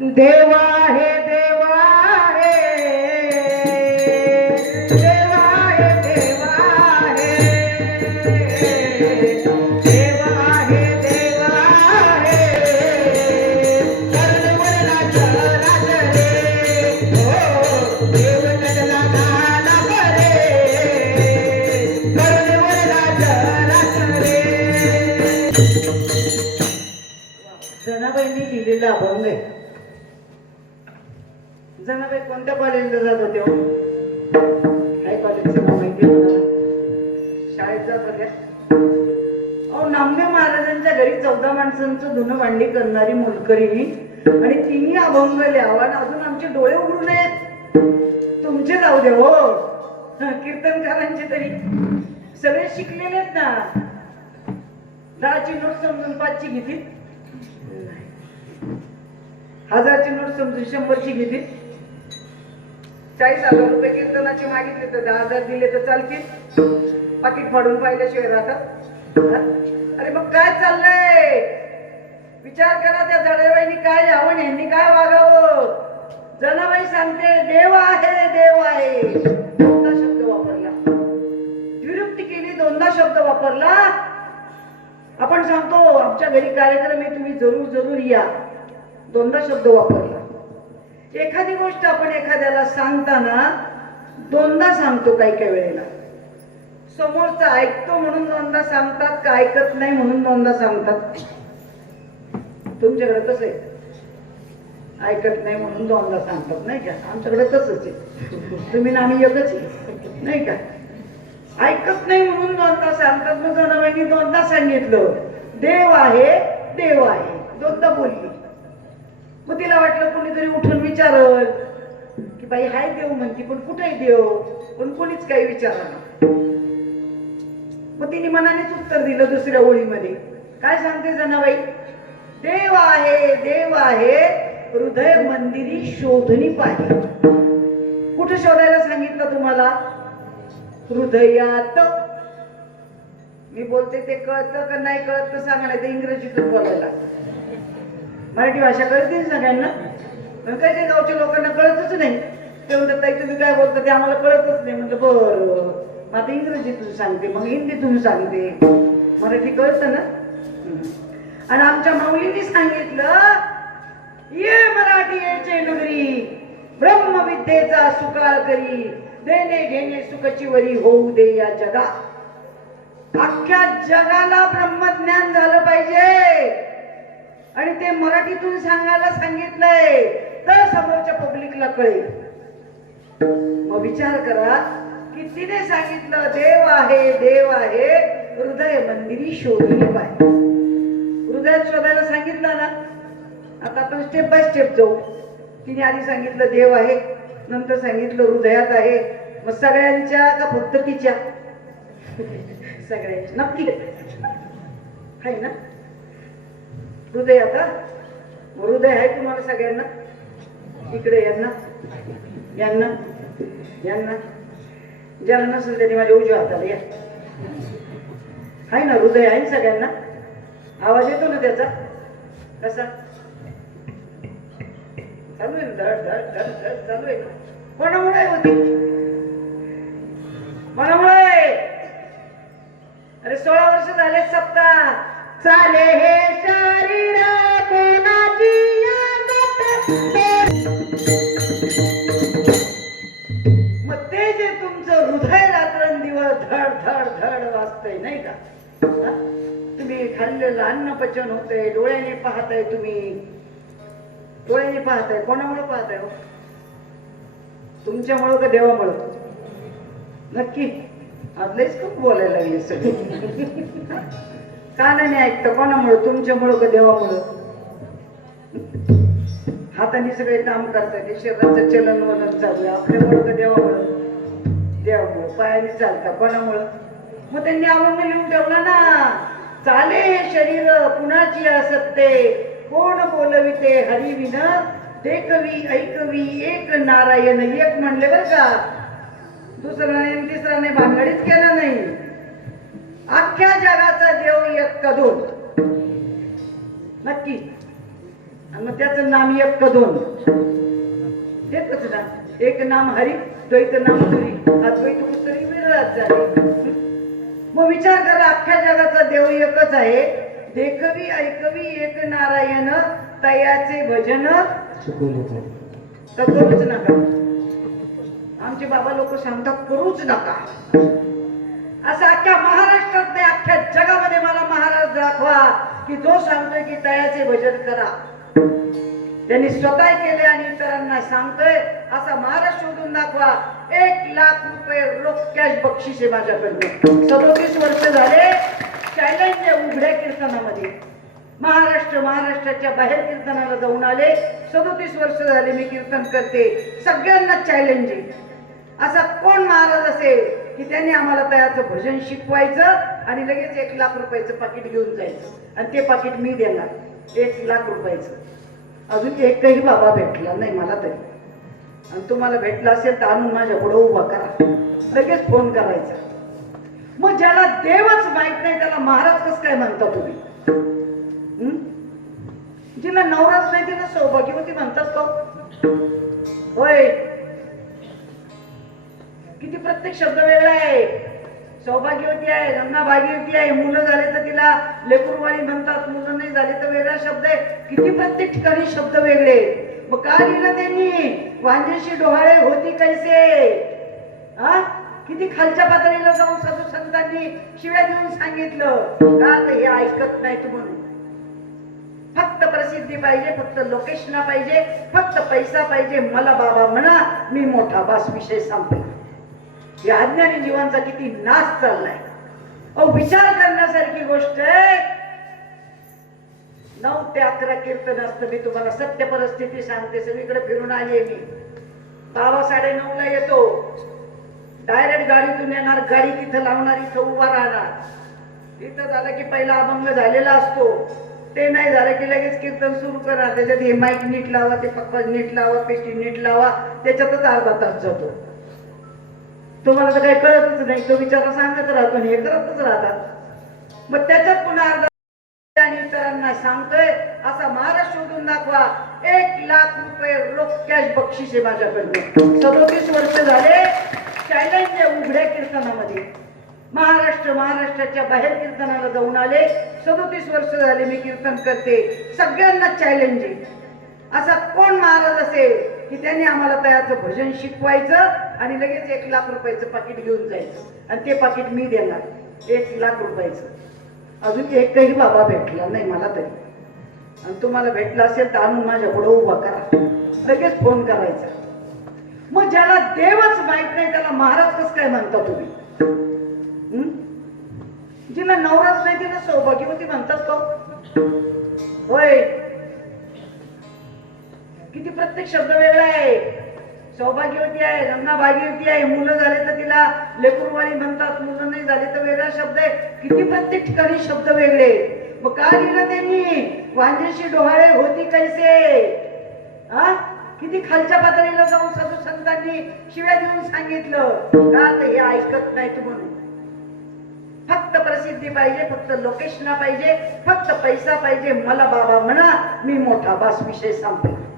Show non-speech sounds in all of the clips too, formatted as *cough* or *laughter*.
देवा हे देवा कोणत्या कॉलेजला जात होते हो? काय कॉलेजचं माहिती शाळेत जात होत्या अहो नामदेव महाराजांच्या घरी चौदा माणसांचं धुणं भांडी करणारी मोलकरी आणि तिन्ही अभंग लिहावा आणि अजून आमचे डोळे उघडू नयेत. तुमचे जाऊ दे हो कीर्तनकारांचे तरी. सगळे शिकलेले आहेत ना. दहाची नोट समजून पाचची घेतील. हजारची नोट समजून शंभरची घेतील. चाळीस हजार रुपये कीर्तनाचे मागितले तर दहा हजार दिले तर चालतील. पाकिट फाडून पाहिल्याशिवाय राहतात. अरे मग काय चाललंय? विचार करा त्या जडेबाईंनी काय यावं यांनी काय वागावं? जनाबाई सांगते देव आहे देव आहे. दोनदा शब्द वापरला. विरुक्ती केली दोनदा शब्द वापरला. आपण सांगतो आमच्या घरी कार्यक्रम आहे तुम्ही जरूर जरूर या. दोनदा शब्द वापरला. एखादी गोष्ट आपण एखाद्याला सांगताना दोनदा सांगतो काही काही वेळेला. समोरचा ऐकतो म्हणून दोनदा सांगतात का ऐकत नाही म्हणून दोनदा सांगतात. तुमच्याकडे कसं आहे. ऐकत नाही म्हणून दोनदा सांगतात नाही का? आमच्याकडे तसंच आहे. तुम्ही ना आम्ही एकच आहे नाही का? ऐकत नाही म्हणून दोनदा सांगतात. मग जनाबाईंनी दोनदा सांगितलं देव आहे देव आहे. दोनदा बोलली. मग तिला वाटलं कोणीतरी उठून विचारल की बाई हाय देव म्हणती पण कुठे देव? पण कोणीच काही विचारलं मग तिने मनानेच उत्तर दिलं दुसऱ्या ओळीमध्ये. काय सांगते जनाबाई? देव आहे देव आहे हृदय मंदिरी शोधणी पाहिजे. कुठे शोधायला सांगितलं तुम्हाला? हृदयात. मी बोलते ते कळतं का नाही कळत तर नाही ते इंग्रजीतून बोलायला. मराठी भाषा कळते सगळ्यांना. पण काही काही गावच्या लोकांना कळतच नाही. ते म्हणतात ताई तुम्ही काय बोलता? ते आम्हाला कळतच नाही. म्हटलं बरं मग आता इंग्रजीतून सांगते मग हिंदीतून सांगते. मराठी कळतं ना? आणि आमच्या माऊलींनी सांगितलं ये मराठी येचे नगरी ब्रह्मविद्येचा सुकाळ करी. देणे घेणे सुखची वरी होऊ दे या जगा. अख्ख्या जगाला ब्रह्मज्ञान झालं पाहिजे. आणि ते मराठीतून सांगायला सांगितलंय. तर समोरच्या पब्लिकला कळेल. मग विचार करा की तिने सांगितलं देव आहे देव आहे हृदय मंदिरी शोधली पाहिजे. हृदयात शोधायला सांगितलं ना आता आपण स्टेप बाय स्टेप जाऊ. तिने आधी सांगितलं देव आहे. नंतर सांगितलं हृदयात आहे. मग सगळ्यांच्या का फक्त तिच्या? *laughs* सगळ्यांच्या नक्की. आहे ना? हृदय आता. हृदय आहे तुम्हाला सगळ्यांना. इकडे यांना. यांना. यांना. ज्याला नसेल त्यांनी माझ्या उजव्या हाताला या. आहे ना हृदय आहे ना सगळ्यांना. आवाज येतो ना त्याचा? कसा? चालू आहे ना धड धड धड धड चालू आहे ना. कोणामुळे होती? कोणामुळे अरे सोळा वर्ष झाले सप्ताह चाले हे धड धड वाचतय नाही का? तुम्ही खाल्लेलं अन्न पचन होतंय डोळ्याने पाहताय तुम्ही. डोळ्याने पाहताय कोणामुळे पाहताय हो? तुमच्यामुळं का देवामुळं? नक्की. आदलेच खूप बोलायला लागले सगळे. नाही ऐकतं? कोणामुळं? तुमच्यामुळं का देवामुळं? हाताने सगळे काम करताय ते शरीराचं चलन वलन चालू आहे. आपल्यामुळं का देवामुळं? देवामुळं पायाने चालतं कोणामुळं? मग त्यांनी अभंग लिहून ठेवला ना चाले हे शरीर कुणाची असते कोण बोलविते? हरिविन देखवी ऐकवी एक नारायण एक म्हणले बर का. दुसरा नाही तिसरा नाही भानगडीच केला नाही. अख्ख्या जगाचा देव एक का दोन नक्की. आणि मग त्याचं नाम एक का दोन तेच ना एक नाम हरी द्वैत नाम हरी अद्वैत पुस्तरी विरळात झाले? मग विचार करा अख्ख्या जगाचा देव एकच आहे. देखवी ऐकवी एक नारायण तयाचे भजन. तर करूच नका. आमचे बाबा लोक सांगतात करूच नका. असं अख्ख्या महाराष्ट्रात नाही अख्ख्या जगामध्ये मला महाराज दाखवा की जो सांगतोय की तयाचे भजन करा. त्यांनी स्वतः केले आणि इतरांना सांगतोय असा महाराज शोधून दाखवा. एक लाख रुपये रोख कॅश बक्षीस आहे माझ्याकडनं. सदोतीस वर्ष झाले चॅलेंज आहे उघड्या कीर्तनामध्ये. महाराष्ट्र महाराष्ट्राच्या बाहेर कीर्तनाला जाऊन आले. सदोतीस वर्ष झाले मी कीर्तन करते. सगळ्यांना चॅलेंज आहे असा कोण महाराज असेल की त्यांनी आम्हाला तयाचं भजन शिकवायचं आणि लगेच एक लाख रुपयाचं पाकिट घेऊन जायचं. आणि ते पाकिट मी देणार. एक लाख रुपयाचं. अजून एकही बाबा भेटला नाही मला तरी. आणि तुम्हाला भेटला असेल तर आणून माझ्या पुढे उभा करा. लगेच फोन करायचा. मग ज्याला देवच माहीत नाही त्याला महाराज कस काय म्हणता तुम्ही? जिला नवराच नाही तिला सौभाग्यवती म्हणतात का होय. किती प्रत्येक शब्द वेगळा आहे. सौभाग्यवती आहे गंगा भाग्यवती आहे. मुलं झाले तर तिला लेकुरवाळी म्हणतात मुलं नाही झाले तर वेगळा शब्द आहे. किती प्रत्येक ठिकाणी शब्द वेगळे मग का लिहिलं त्यांनी? वांजेशी डोहाळे होती कैसे? हा? किती खालच्या पातळीला जाऊन साधू संतांनी शिव्या देऊन सांगितलं. का हे ऐकत नाही म्हणून? फक्त प्रसिद्धी पाहिजे फक्त लोकेशना पाहिजे फक्त पैसा पाहिजे. मला बाबा म्हणा मी मोठा बास विषय संपला या अज्ञानी जीवांचा किती नाश चाललाय. अहो विचार करण्यासारखी गोष्ट आहे. नऊ ते अकरा कीर्तन असतं मी तुम्हाला सत्य परिस्थिती सांगते सगळीकडे फिरून आली मी. बाबा साडे नऊ ला येतो. डायरेक्ट गाडीतून येणार गाडी तिथं लावणार इथं उभा राहणार. तिथं झालं की पहिला अभंग झालेला असतो. ते नाही झालं की लगेच कीर्तन सुरू करा त्याच्यात हे माईक नीट लावा ते पक्क नीट लावा पेस्टी नीट लावा त्याच्यातच अर्धा तास जातो. तुम्हाला तर काही कळतच नाही. तो विचार सांगत राहतो आणि हे करतच राहतात. मग त्याच्यात पुन्हा अर्धा आणि इतरांना सांगतोय असा महाराज शोधून दाखवा. एक लाख रुपये रोख कॅश बक्षीस आहे माझ्याकडनं. सदोतीस वर्ष झाले चॅलेंज आहे उघड्या कीर्तनामध्ये. महाराष्ट्र महाराष्ट्राच्या बाहेर कीर्तनाला जाऊन आले. सदोतीस वर्ष झाले मी कीर्तन करते. सगळ्यांना चॅलेंज आहे. असा कोण महाराज असेल की त्यांनी आम्हाला तयाचं भजन शिकवायचं? आणि लगेच एक लाख रुपयाचं पाकिट घेऊन जायचं. आणि ते पाकिट मी देणार. एक लाख रुपयाचं. अजून एकही बाबा भेटला नाही मला तरी. आणि तुम्हाला भेटला असेल तर आणून माझ्या पुढे उभा करा. लगेच फोन करायचा. मग ज्याला देवच माहीत नाही त्याला महाराज कसं काय म्हणता तुम्ही? जिला नवराच नाही तिला सौभाग्यवती म्हणतात का हो? होय. किती प्रत्येक शब्द वेगळा आहे. सौभाग्यवती आहे रंगा भाग्यवती आहे. मुलं झाले तर तिला लेकुरवाळी म्हणतात मुलं नाही झाले तर वेगळा शब्द आहे. किती प्रत्येक ठिकाणी शब्द वेगळे. मग का लिहिलं त्यांनी? वांजेशी डोहाळे होती कैसे? हा किती खालच्या पातळीला जाऊन साधू संतांनी शिव्या देऊन सांगितलं. का तर हे ऐकत नाही म्हणून? फक्त प्रसिद्धी पाहिजे फक्त लोकेशना पाहिजे फक्त पैसा पाहिजे. मला बाबा म्हणा मी मोठा बास विषय संपला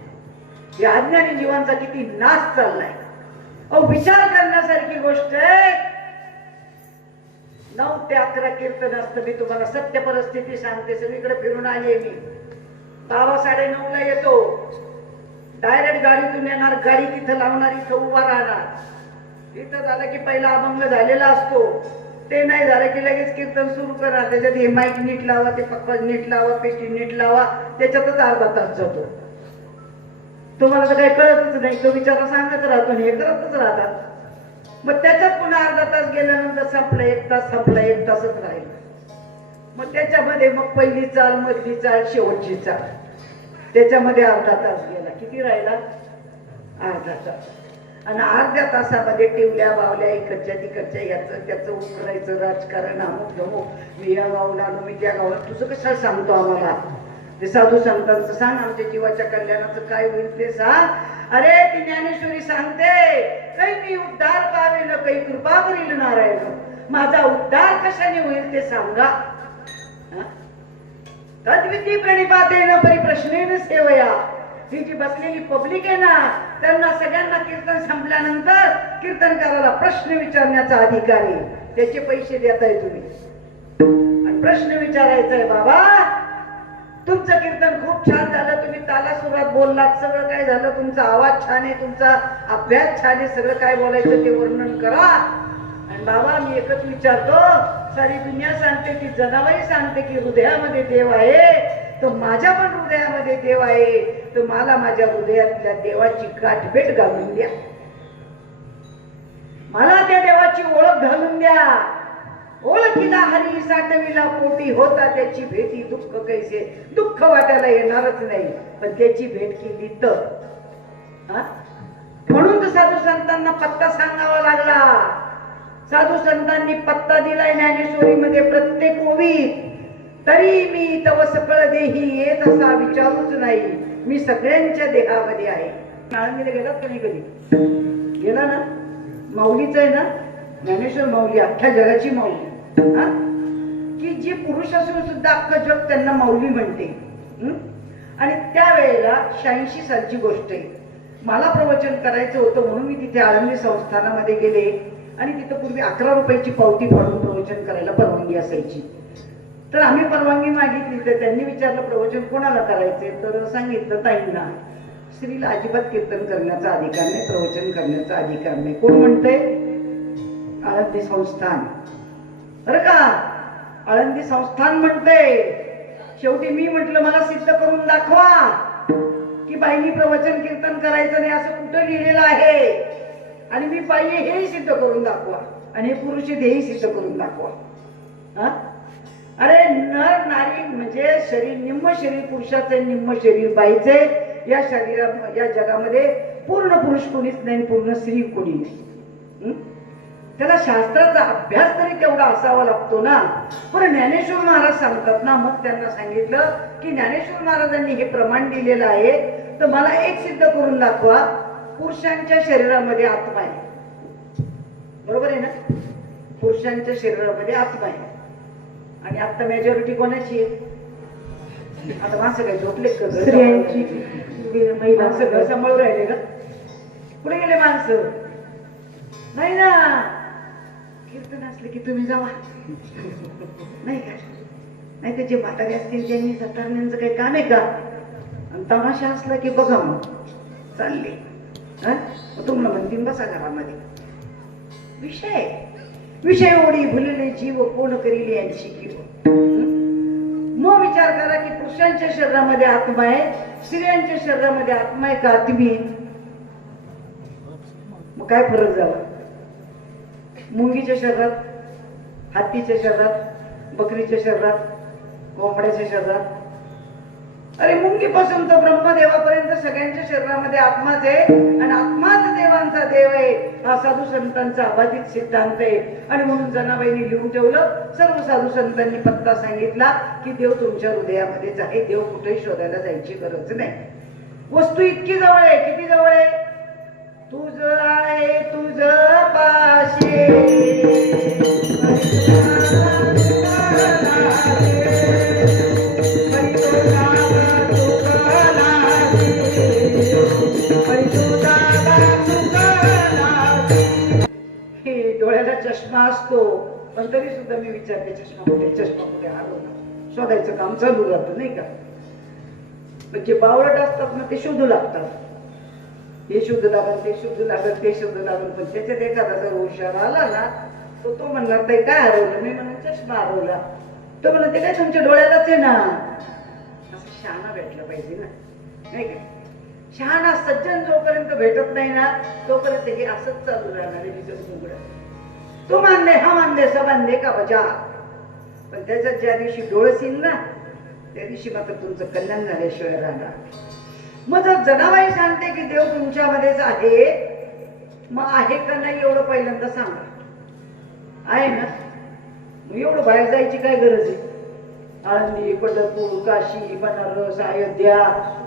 या अज्ञानी जीवांचा किती नाश चाललाय. अहो विचार करण्यासारखी गोष्ट आहे. नऊ ते अकरा कीर्तन असतं मी तुम्हाला सत्य परिस्थिती सांगते सगळीकडे फिरून आली मी. बाबा साडे नऊ ला येतो. डायरेक्ट गाडीतून येणार गाडी तिथं लावणार इथं उभा राहणार. इथं झालं की पहिला अभंग झालेला असतो. ते नाही झालं की लगेच कीर्तन सुरू करणार. त्याच्यात हे माईक नीट लावा ते पप्पा नीट लावा पेटी नीट लावा त्याच्यातच अर्धा तास जातो. तुम्हाला तर काही कळतच नाही. तो विचार सांगत राहतो आणि हे करतच राहतात. मग त्याच्यात पुन्हा अर्धा तास गेल्यानंतर संपला एक तास संपला एक तासच राहिला. मग त्याच्यामध्ये मग पहिली चाल मधली चाल शेवटची चाल. त्याच्यामध्ये अर्धा तास गेला. किती राहिला? अर्धा तास. आणि अर्ध्या तासामध्ये टिवल्या बावल्या इकडच्या तिकडच्या याचं त्याचं उकरायचं राजकारण अमुक धमुक मी या गावला मी त्या गावाला. तुझं कशाला सांगतो आम्हाला? ते साधू संतांचं सांग आमच्या जीवाच्या कल्याणाचं काय होईल ते सांग. अरे ती ज्ञानेश्वरी सांगते काही मी उद्धार पावेल काही कृपा करील नारायण. माझा उद्धार कशाने होईल ते सांगा. तद्विती तद्विधी प्रणिपातेन परिप्रश्नेन सेवया. ही जी बसलेली पब्लिक आहे ना त्यांना सगळ्यांना कीर्तन संपल्यानंतर कीर्तनकाराला प्रश्न विचारण्याचा अधिकार आहे. त्याचे पैसे देताय तुम्ही. आणि प्रश्न विचारायचा आहे बाबा तुमचं कीर्तन खूप छान झालं. तुम्ही ताला सुरात बोललात. सगळं काय झालं? तुमचा आवाज छान आहे. तुमचा अभ्यास छान आहे. सगळं काय बोलायचं ते वर्णन करा. आणि बाबा मी एकच विचारतो. सारी दुनिया सांगते की जनावरही सांगते की हृदयामध्ये देव आहे. तर माझ्या पण हृदयामध्ये देव आहे. तर मला माझ्या हृदयातल्या देवाची गाठभेट घालून द्या. मला त्या देवाची ओळख घालून द्या. ओळखीला हरी साठविला पोटी होता त्याची भेटी दुःख कैसे? दुःख वाटायला येणारच नाही पण त्याची भेट केली तर. हा? म्हणून तर साधू संतांना पत्ता सांगावा लागला. साधू संतांनी पत्ता दिलाय ज्ञानेश्वरीमध्ये प्रत्येक ओवीत. तरी मी तव सकळ देही येत असा विचारूच नाही. मी सगळ्यांच्या देहामध्ये आहे. आळंदीला गेलात कधी कधी? गेला ना? माऊलीच आहे ना? ज्ञानेश्वर माऊली अख्ख्या जगाची माऊली. की जी पुरुष असून सुद्धा अख्खं जग त्यांना माऊली म्हणते. आणि त्यावेळेला शहाऐंशी सालची गोष्ट आहे. मला प्रवचन करायचं होतं म्हणून मी तिथे आळंदी संस्थानामध्ये गेले. आणि तिथं पूर्वी अकरा रुपयाची पावती फाडून प्रवचन करायला परवानगी असायची. तर आम्ही परवानगी मागितली तर त्यांनी विचारलं प्रवचन कोणाला करायचे तर सांगितलं ताईंना स्त्रीला अजिबात कीर्तन करण्याचा अधिकार नाही प्रवचन करण्याचा अधिकार नाही. कोण म्हणतंय? आळंदी संस्थान. बरं का? आळंदी संस्थान म्हणते. शेवटी मी म्हटलं मला सिद्ध करून दाखवा की बाईनी प्रवचन कीर्तन करायचं नाही असं कुठं लिहिलेलं आहे. आणि मी पाहिजे हेही सिद्ध करून दाखवा. आणि हे पुरुष देही हेही सिद्ध करून दाखवा. हा? अरे नर नारी म्हणजे शरीर निम्म शरीर पुरुषाचे निम्म शरीर बाईचे या शरीरा या जगामध्ये पूर्ण पुरुष कोणीच नाही पूर्ण स्त्री कोणी नाही. त्याला शास्त्राचा अभ्यास तरी तेवढा असावा लागतो ना. पण ज्ञानेश्वर महाराज सांगतात ना मग त्यांना सांगितलं की ज्ञानेश्वर महाराजांनी हे प्रमाण दिलेलं आहे तर मला एक सिद्ध करून दाखवा पुरुषांच्या शरीरामध्ये आत्मा आहे. बरोबर आहे ना? पुरुषांच्या शरीरामध्ये आत्मा आहे. आणि आता मेजॉरिटी कोणाची आहे? आता माणसं काय झोपले माणसं घर सांभाळून राहिले का? कुठे गेले माणसं? नाही ना. कीर्तन असले की तुम्ही जावा. नाही का? नाही तर जे म्हातारे असतील त्यांनी सतारण्यांचं काही काम आहे का? आणि तमाशा असला की बघा मग. चालले. हा? तुम्हाला म्हणतील बसा घरामध्ये. विषय विषय ओढी भुलले जीव कोण करील यांची किंवा मग विचार करा की पुरुषांच्या शरीरामध्ये आत्मा आहे स्त्रियांच्या शरीरामध्ये आत्मा आहे का? आत्मी आहे? मग काय फरक झाला मुंगीच्या शरीरात हत्तीच्या शरीरात बकरीच्या शरीरात कोंबड्याच्या शरीरात. अरे मुंगीपासून तर ब्रह्मदेवापर्यंत सगळ्यांच्या शरीरामध्ये आत्माच आहे आणि आत्माच देवांचा देव आहे हा साधू संतांचा अबाधित सिद्धांत आहे. आणि म्हणून जनाबाईंनी लिहून ठेवलं सर्व साधू संतांनी पत्ता सांगितला की देव तुमच्या हृदयामध्येच आहे देव कुठेही शोधायला जायची गरज नाही. वस्तू इतकी जवळ आहे किती जवळ आहे? चष्मा असतो पण तरी सुद्धा मी विचारते चष्मा कुठे चष्मा कुठे? हरवला शोधायचं काम चालू राहतं नाही का? म्हणजे बावळट असतात ना ते शोधू लागतात. हे शुद्ध लागल ते शुद्ध लागल ते शुद्ध लागल. पण त्याच्यात एखादा जर हुशार आला ना तो तो म्हणणार ते काय हरवलं? मी म्हणून चष्मा हरवला. तो म्हणा ते काय तुमच्या डोळ्यालाच आहे ना? असं शहाणा भेटलं पाहिजे ना. नाही का? शहाणा सज्जन जोपर्यंत भेटत नाही ना तोपर्यंत हे असंच चालू राहणार आहे तिचं उघड तो मानले हा मानले स मानले का बजा? पण त्याच्यात ज्या दिवशी डोळसील ना त्या दिवशी मात्र तुमचं कल्याण झाल्याशिवाय राहणार. मग जर जनाबाई सांगते की देव तुमच्यामध्येच आहे मग आहे का नाही एवढं पहिल्यांदा सांगा. आहे ना? मग एवढं बाहेर जायची काय गरज आहे? आळंदी पंढरपूर काशी बनारस अयोध्या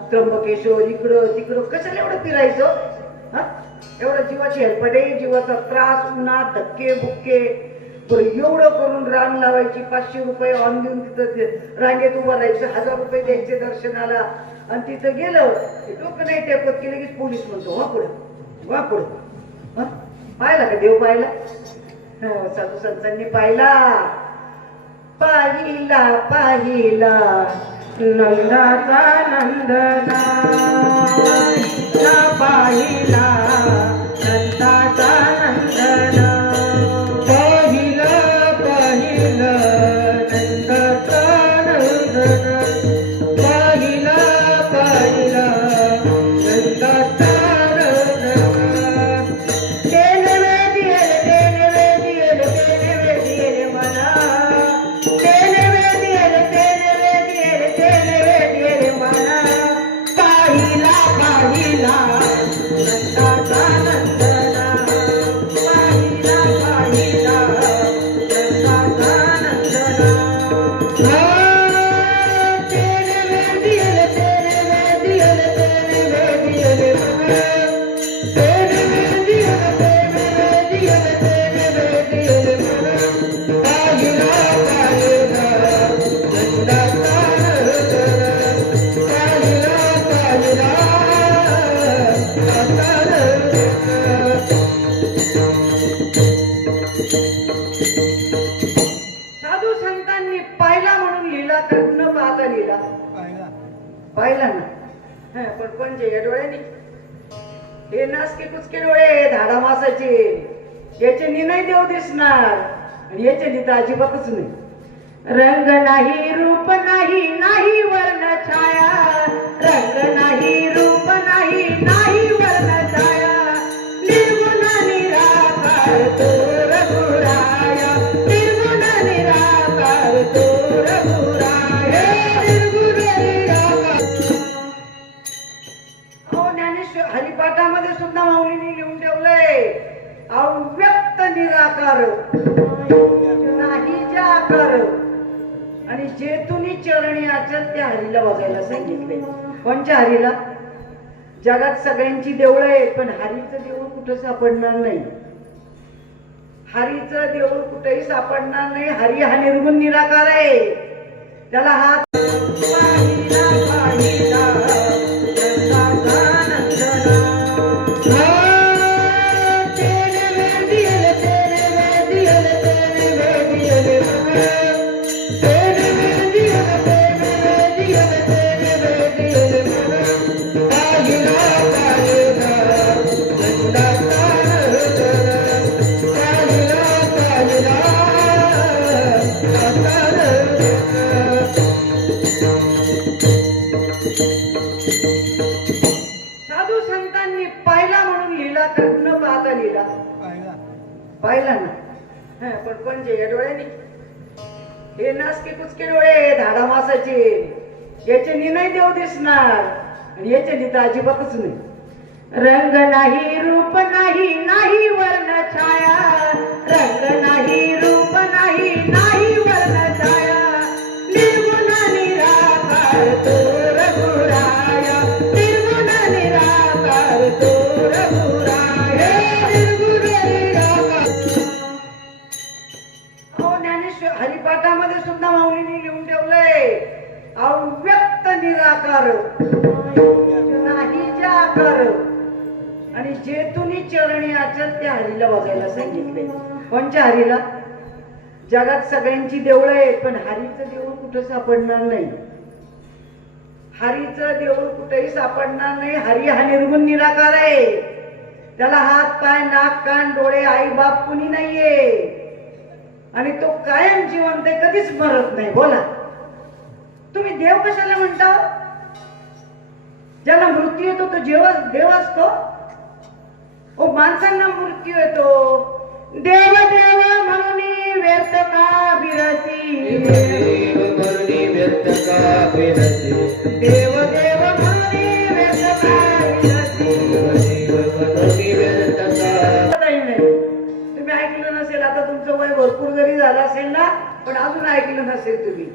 त्र्यंबकेश्वर इकडं तिकडं कशाला एवढं फिरायचं? हा? एवढं जीवाची हेलपटे जीवाचा त्रास उन्हात धक्के बुक्के. एवढं करून रांग लावायची पाचशे रुपये ऑन देऊन तिथं रांगेत उभं राहायचं हजार रुपये द्यायचे दर्शनाला. आणि तिथं गेलं लोक नाही टेपत की लगेच पोलीस म्हणतो वा पुढे वा पुढे. पाहिला का देव पाहिला? हो, साधू संतांनी पाहिला. पाहिला पाहिला. नंदाचा नंदना पाहिला नंदाचा पाहिला ना. हं, पण जे या डोळ्याने. हे नासके कुचके डोळे धाडा मासाचे. याचे निनय देव दिसणार. आणि याचे लिहिता अजिबातच नाही. रंग नाही रूप नाही नाही वर्ण छाया. रंग नाही रूप नाही नाही कर. नाही जे कर. आणि जे तुम्ही चरणी आचर त्या हरीला वाजायला सांगितले. कोणच्या हरीला जगात सगळ्यांची देवळं आहेत पण हरीचं देऊळ कुठं सापडणार नाही? हरीचं देऊळ कुठेही सापडणार नाही. हरी हा निर्गुण निराकार आहे. त्याला हात हे नासके कुचके डोळे धाडा मासाचे. याचे निनय देव दिसणार. आणि याचे लिहिता अजिबातच नाही. रंग नाही नाही निराकार नाही जा आकार आणि जे तुम्ही चरणी आचर त्या हरीला वाजायला सांगितले. कोणच्या हरीला? जगात सगळ्यांची देवळं आहेत पण हरीचं देऊळ कुठं सापडणार नाही? हरीचं देऊळ कुठेही सापडणार नाही. हरी हा निर्गुण निराकार आहे. त्याला हात पाय नाक कान डोळे आई बाप कुणी नाहीये. आणि तो कायम जिवंत आहे कधीच मरत नाही. बोला. तुम्ही देव कशाला म्हणता? ज्याला मृत्यू येतो तो जेव देव असतो. ओ माणसांना मृत्यू येतो. देव देव म्हणून व्यर्थ का बिरती देव का देव देव म्हणून व्यर्थ का का नाही तुम्ही ऐकलं नसेल आता तुमचं वय भरपूर जरी झालं असेल ना पण अजून ऐकलं नसेल तुम्ही.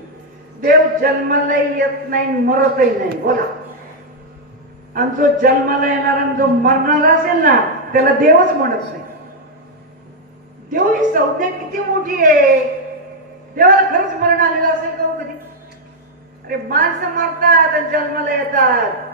देव जन्मालाही येत नाही मरतही नाही. बोला. आणि जो जन्माला येणार आणि जो मरणारा असेल ना त्याला देवच म्हणत नाही. देव ही संज्ञा किती मोठी आहे. देवाला खरंच मरण आलेलं असेल का हो कधी? अरे माणसं मरतात आणि जन्माला येतात.